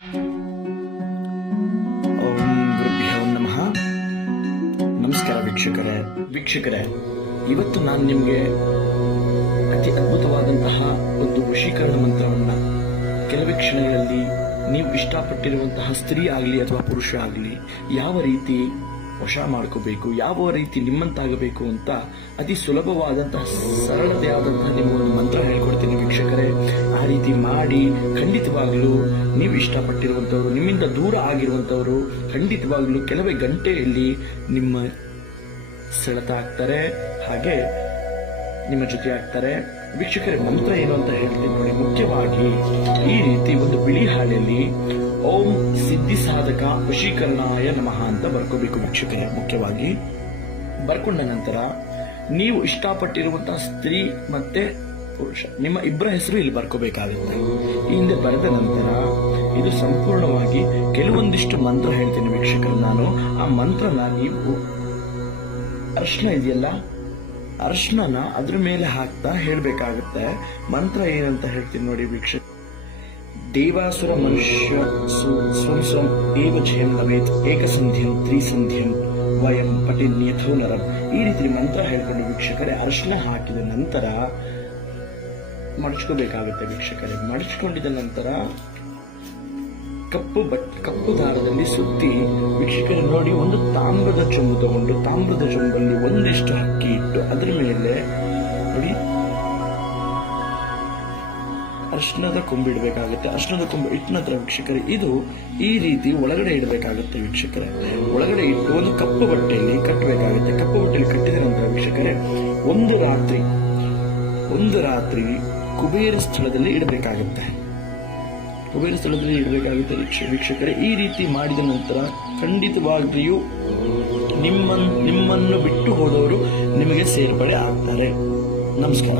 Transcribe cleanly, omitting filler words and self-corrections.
ಓಂ ಗುರುಭ್ಯೋ ನಮಃ. ನಮಸ್ಕಾರ ವೀಕ್ಷಕರೇ, ಇವತ್ತು ನಾನು ನಿಮಗೆ ಅತಿ ಅದ್ಭುತವಾದಂತಹ ಒಂದು ವಶೀಕರಣ ಮಂತ್ರವನ್ನ ಕೆಲವೇ ಕ್ಷಣಗಳಲ್ಲಿ ನೀವು ಇಷ್ಟಪಟ್ಟಿರುವಂತಹ ಸ್ತ್ರೀ ಆಗಲಿ ಅಥವಾ ಪುರುಷ ಆಗಲಿ ಯಾವ ರೀತಿ ವಶ ಮಾಡ್ಕೋಬೇಕು, ಯಾವ ರೀತಿ ನಿಮ್ಮಂತಾಗಬೇಕು ಅಂತ ಅತಿ ಸುಲಭವಾದಂತಹ ಸರಳತೆಯಾದಂತಹ ನಿಮಗೊಂದು ಮಂತ್ರ ಹೇಳ್ಕೊಡ್ತೀನಿ ವೀಕ್ಷಕರೇ. ಆ ರೀತಿ ಮಾಡಿ ಖಂಡಿತವಾಗಲೂ ನೀವು ಇಷ್ಟಪಟ್ಟಿರುವಂಥವ್ರು, ನಿಮ್ಮಿಂದ ದೂರ ಆಗಿರುವಂಥವರು ಖಂಡಿತವಾಗಲೂ ಕೆಲವೇ ಗಂಟೆಯಲ್ಲಿ ನಿಮ್ಮ ಸೆಳೆತ ಆಗ್ತಾರೆ, ಹಾಗೆ ನಿಮ್ಮ ಜೊತೆ ಆಗ್ತಾರೆ. ವೀಕ್ಷಕರೇ, ಮಂತ್ರ ಏನು ಅಂತ ಹೇಳ್ತೀನಿ ನೋಡಿ. ಮುಖ್ಯವಾಗಿ ಈ ರೀತಿ ಒಂದು ಬಿಳಿ ಹಾಳೆಯಲ್ಲಿ ಓಂ ಸಿದ್ಧಿ ಸಾಧಕ ವಶೀಕರಣಾಯ ನಮಃ ಅಂತ ಬರ್ಕೋಬೇಕು ವೀಕ್ಷಕರೇ. ಮುಖ್ಯವಾಗಿ ಬರ್ಕೊಂಡ ನಂತರ ನೀವು ಇಷ್ಟಪಟ್ಟಿರುವಂತಹ ಸ್ತ್ರೀ ಮತ್ತೆ ಪುರುಷ ನಿಮ್ಮ ಇಬ್ಬರ ಹೆಸರು ಇಲ್ಲಿ ಬರ್ಕೋಬೇಕಾಗುತ್ತೆ. ಈ ಹಿಂದೆ ಬರೆದ ನಂತರ ಇದು ಸಂಪೂರ್ಣವಾಗಿ ಕೆಲವೊಂದಿಷ್ಟು ಮಂತ್ರ ಹೇಳ್ತೀನಿ ವೀಕ್ಷಕರು. ನಾನು ಆ ಮಂತ್ರನ ನೀವು ಅರ್ಶನ ಇದೆಯಲ್ಲ, ಅರ್ಶನ ಅದ್ರ ಮೇಲೆ ಹಾಕ್ತಾ ಹೇಳ್ಬೇಕಾಗುತ್ತೆ. ಮಂತ್ರ ಏನಂತ ಹೇಳ್ತೀನಿ ನೋಡಿ ವೀಕ್ಷಕ. ದೇವಾಸುರ ಮನುಷ್ಯ ಸ್ವಂ ಸ್ವಂ ಏವ ಜಯಂ ಲಭೇತ್ ಏಕಸಂಧ್ಯಂ ತ್ರಿಸಂಧ್ಯಂ ವಯಂ ಪಠಿನ್ಯಥೋ ನರಂ. ಈ ರೀತಿ ಮಂತ್ರ ಹೇಳ್ಕೊಂಡು ವೀಕ್ಷಕರೇ ಅರ್ಶನ ಹಾಕಿದ ನಂತರ ಮಡಚ್ಕೋಬೇಕಾಗುತ್ತೆ ವೀಕ್ಷಕರೇ. ಮಡಚ್ಕೊಂಡಿದ ನಂತರ ಕಪ್ಪು ದಾರದಲ್ಲಿ ಸುತ್ತಿ ವೀಕ್ಷಕರೇ ನೋಡಿ, ಒಂದು ತಾಮ್ರದ ಚೊಂಬು ತಗೊಂಡು ತಾಮ್ರದ ಚೊಂಬಲ್ಲಿ ಒಂದಿಷ್ಟು ಅಕ್ಕಿ ಇಟ್ಟು ಅದ್ರ ಮೇಲೆ ನೋಡಿ ಅರ್ಶನದ ಕೊಂಬಿಡ್ಬೇಕಾಗುತ್ತೆ. ಅರ್ಶನದ ಕೊಂಬು ಇಟ್ಟ ನಂತರ ವೀಕ್ಷಕರೇ ಇದು ಈ ರೀತಿ ಒಳಗಡೆ ಇಡಬೇಕಾಗುತ್ತೆ ವೀಕ್ಷಕರೇ. ಒಳಗಡೆ ಇಟ್ಟು ಒಂದು ಕಪ್ಪು ಬಟ್ಟೆಯಲ್ಲಿ ಕಟ್ಟಬೇಕಾಗುತ್ತೆ. ಕಪ್ಪು ಬಟ್ಟೆಯಲ್ಲಿ ಕಟ್ಟಿದ ನಂತರ ವೀಕ್ಷಕರೇ ಒಂದು ರಾತ್ರಿ ಕುಬೇರ ಸ್ಥಳದಲ್ಲಿ ಇಡಬೇಕಾಗುತ್ತೆ. ವೀಕ್ಷಕರೇ, ಈ ರೀತಿ ಮಾಡಿದ ನಂತರ ಖಂಡಿತವಾಗಿಯೂ ನಿಮ್ಮನ್ನು ಬಿಟ್ಟು ಹೋದವರು ನಿಮಗೆ ಸೇರ್ಪಡೆ ಆಗ್ತಾರೆ. ನಮಸ್ಕಾರ.